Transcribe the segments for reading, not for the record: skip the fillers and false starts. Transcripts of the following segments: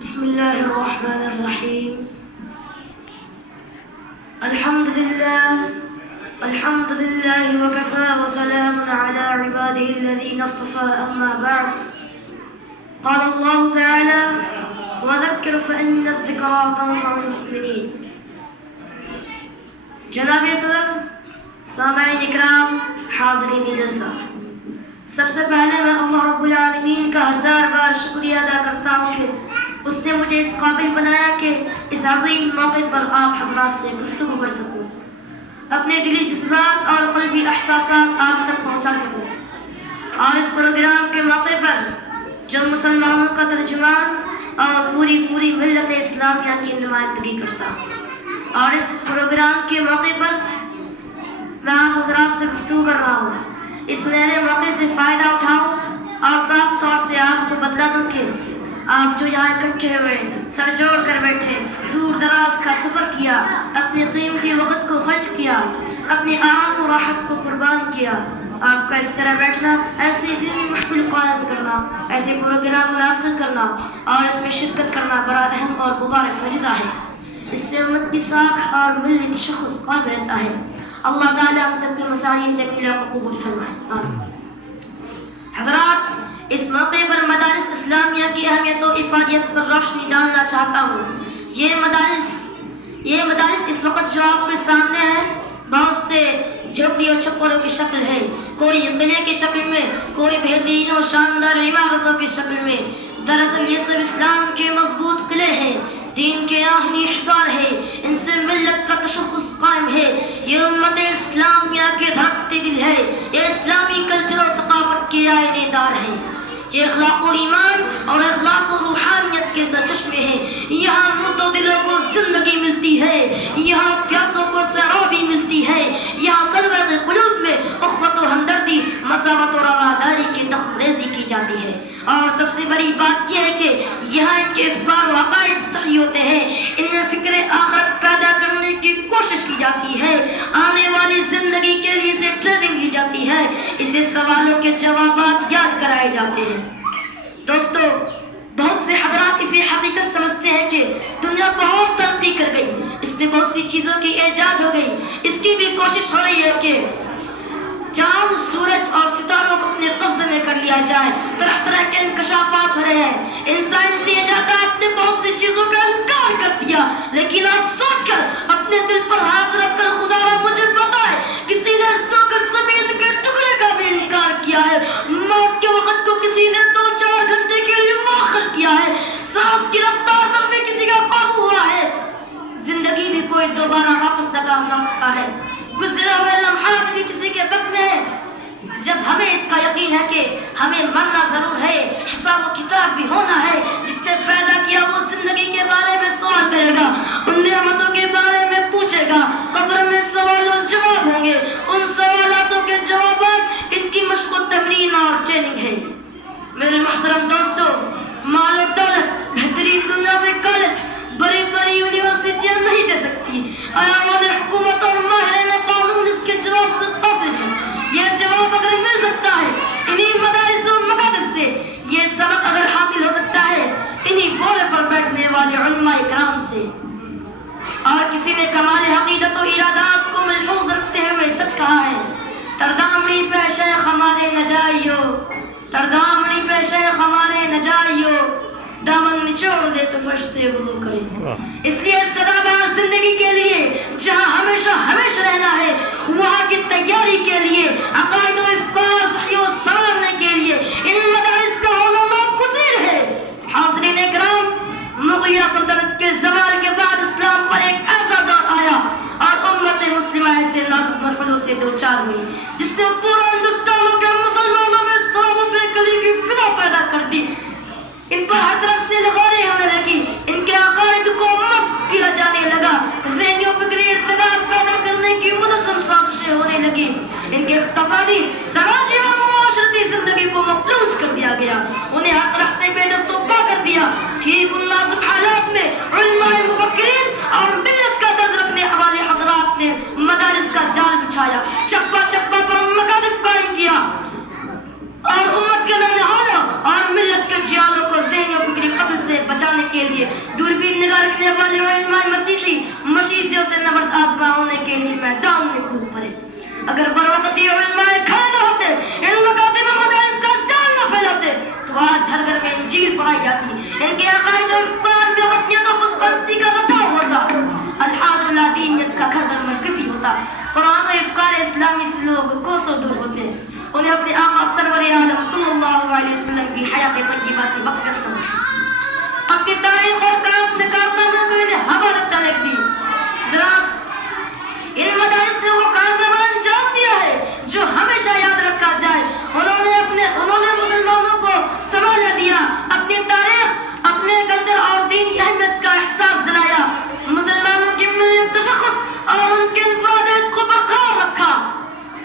بسم الله الرحمن الرحيم. الحمد لله وكفى وسلام على عباده الذين اصطفى. أما بعد، قال الله تعالى: وذكر فإن الذكرى تنفع المؤمنين. جناب صدر، سامعین اکرام، حاضرین جلسہ، سب سے پہلے میں اللہ رب العالمین کا 1000 بار شکریہ ادا کرتا ہوں کہ اس نے مجھے اس قابل بنایا کہ اس عظیم موقع پر آپ حضرات سے گفتگو کر سکوں، اپنے دلی جذبات اور قلبی احساسات آپ تک پہنچا سکوں، اور اس پروگرام کے موقع پر جو مسلمانوں کا ترجمان اور پوری ملت اسلامیہ کی نمائندگی کرتا ہوں، اور اس پروگرام کے موقع پر میں آپ حضرات سے گفتگو کر رہا ہوں، اس نئے موقع سے فائدہ اٹھاؤں اور صاف طور سے آپ کو بتلا دوں کہ آپ جو یہاں اکٹھے ہوئے، سر جوڑ کر بیٹھے، دور دراز کا سفر کیا، اپنے قیمتی وقت کو خرچ کیا، اپنی آرام و راحت کو قربان کیا، آپ کا اس طرح بیٹھنا، ایسے دن محفل قائم کرنا، ایسے پروگرام منعقد کرنا اور اس میں شرکت کرنا بڑا اہم اور مبارک فریضہ ہے۔ اس سے امت کی ساکھ اور ملت تشخص قائم رہتا ہے۔ اللہ تعالیٰ ہم سب کی مساعی جمیلہ کو قبول فرمائے، آمین۔ حضرات، اس موقع پر مدارس اسلامیہ کی اہمیت و افادیت پر روشنی ڈالنا چاہتا ہوں۔ یہ مدارس اس وقت جو آپ کے سامنے ہے، بہت سے جھوپڑی اور چھپروں کی شکل ہے، کوئی قلعے کی شکل میں، کوئی بہترین و شاندار عمارتوں کی شکل میں۔ دراصل یہ سب اسلام کے مضبوط قلعے ہیں، دین کے آہنی حصار ہے، ان سے ملت کا تشخص قائم ہے۔ یہ امت اسلامیہ کے دھڑکتے دل ہے، یہ اسلامی کلچر اور ثقافت کے آئینے دار ہے، یہ اخلاق و ایمان اور اخلاص و روحانیت کے سرچشمے ہیں۔ یہاں مردوں دلوں کو زندگی ملتی ہے، یہاں پیاسوں کو سرابی ملتی ہے، یہاں قلبہ کے قلوب میں اخوت و ہمدردی، مساوات و رواداری کی تخم ریزی کی جاتی ہے۔ اور سب سے بڑی بات یہ ہے کہ یہاں ان کے افکار و عقائد صحیح ہوتے ہیں، ان میں فکر آخرت پیدا کرنے کی کوشش کی جاتی ہے، آنے والی زندگی کے لیے اسے ٹریننگ دی جاتی ہے، اسے سوالوں کے جوابات یاد کرائے جاتے ہیں۔ دوستو، بہت سے حضرات اسے حقیقت سمجھتے ہیں کہ دنیا بہت ترقی کر گئی، اس میں بہت سی چیزوں کی ایجاد ہو گئی، اس کی بھی کوشش ہو رہی ہے کہ چاند، سورج اور ستاروں کو اپنے قبضے میں کر لیا جائے، طرح طرح کے انکشافات ہو رہے ہیں۔ ان سائنسی ایجادات نے بہت سی چیزوں کا انکار کر دیا، لیکن آپ سوچ کر اپنے دل پر ہاتھ رکھ کر خدا را مجھے بتائے، کسی نے استوں کے زمین کے ٹکڑے کا بھی انکار کیا ہے، موت کے وقت کو کسی نے 2-4 گھنٹے کے لیے مؤخر کیا ہے، سانس کی رفتار پر بھی کسی کا قابو ہوا ہے، زندگی بھی کوئی دوبارہ واپس لگا سکا ہے، گزرے ہوئے لمحات بھی کسی کے بس میں ہے۔ جب ہمیں اس کا یقین ہے کہ ہمیں مرنا ضرور ہے، حساب و کتاب بھی ہونا ہے، جس نے پیدا کیا وہ زندگی کے بارے میں سوال کرے گا، ان نعمتوں کے بارے میں پوچھے گا، قبر میں سوال و جواب ہوں گے، ان سوالاتوں کے جوابات ان کی مشق و تمرین اور ٹریننگ ہے۔ میرے محترم دوستو، مال و دولت، بہترین دنیا میں کالج، بڑی یونیورسٹیاں نہیں دے سکتی۔ عوام حکومت اور ماہرین قانون اس کے جواب سے قاصر ہیں۔ یہ جواب اگر مل سکتا ہے انہی مدارس و مکاتب سے، یہ سبق اگر حاصل ہو سکتا ہے انہی بورے پر بیٹھنے والے علماء کرام سے، اور کسی نے کمال عقیدت و ارادات کو ملحوظ رکھتے ہوئے سچ کہا ہے: تردامنی پہ شیخ ہمارے نہ جائیو، تردامنی پہ شیخ ہمارے نہ جائیو، دامن نچوڑ دے تو فرشتے وضو کریں۔ اس لیے سداباز زندگی کے لیے جہاں ہمیشہ رہنا ہے، وہاں کی تیاری کے لیے، عقائد و افکار صحیح و سنوارنے کے لیے ان مدارس کا ہونا ناگزیر ہے۔ حاضرین اکرام، مغلیہ سلطنت کے زوال کے بعد اسلام پر ایک ایسا دور آیا اور امت مسلمہ ایسے نازک مرحلوں سے دوچار ہوئی جس نے پورا ہندوستانوں کے مسلمانوں میں استراب و بے کلی کی فضا پیدا کر دی۔ ان پر ہر طرف سے لغاریں ہونے لگی، ان کے عقائد کو مسخ کیا جانے لگا، ذہنی و فکری ارتداد پیدا کرنے کی منظم سازشیں ہونے لگی، ان کے اقتصادی، سماجی اور معاشرتی زندگی آج ہر گھر میں انجیل پڑھائی جاتی ہے. ان کے عقائد و افکار میں وطنیت و خودپرستی کا رچا ہوتا. الحاظ اللہ دینیت کا گھر گھر مرکزی ہوتا. قرآن و افکار اسلامی سے لوگ کوسوں دور ہوتے ہیں. انہیں اپنے آقا سرور عالم صلی اللہ علیہ وسلم کی حیات طیبہ سے مقصد کرنا ہے. اپنی تاریخ اور کارناموں کو انہیں حوالہ تلک دی. ذرا ان مدارس نے وہ کارنامہ انجام دیا ہے جو ہمیشہ یاد رکھا جائے. انہوں نے مسلمانوں کو سنبھالا دیا, اپنی تاریخ, اپنے کلچر اور دینی اہمیت کا احساس دلایا, مسلمانوں کی ملیت تشخص اور ان کی انفرادیت کو برقرار رکھا.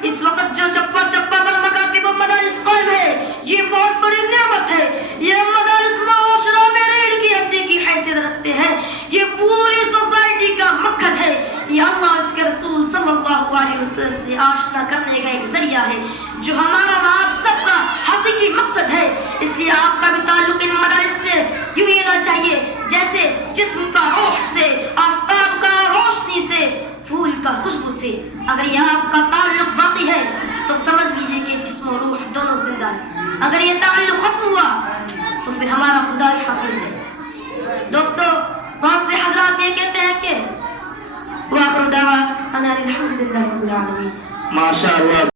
اس وقت جو چپا چپا پر مکاتب و مدارس قائم ہے یہ بہت بڑی نعمت ہے. یہ مدارس معاشرہ میں ریڑھ کی ہڈی کی حیثیت رکھتے ہیں. یہ پوری سوسائٹی کا مقصد ہے. یہ اللہ اس کے رسول صلی اللہ علیہ وسلم سے آشنا کرنے کا ایک ذریعہ ہے جو ہمارا آپ سب کا حقیقی مقصد ہے. اس لیے آپ کا بھی تعلق ان مدارس سے یوں ہی ہونا چاہیے جیسے جسم کا روح سے, آفتاب کا روشنی سے, پھول کا خوشبو سے. اگر یہ آپ کا تعلق باقی ہے تو سمجھ لیجئے کہ جسم و روح دونوں زندہ ہیں. اگر یہ تعلق ختم ہوا تو پھر ہمارا خدا ہی حافظ ہے. دوستو, بہت سے حضرات یہ کہتے ہیں کہ وآخر دعوانا الحمدللہ رب العالمین. ماشاء اللہ.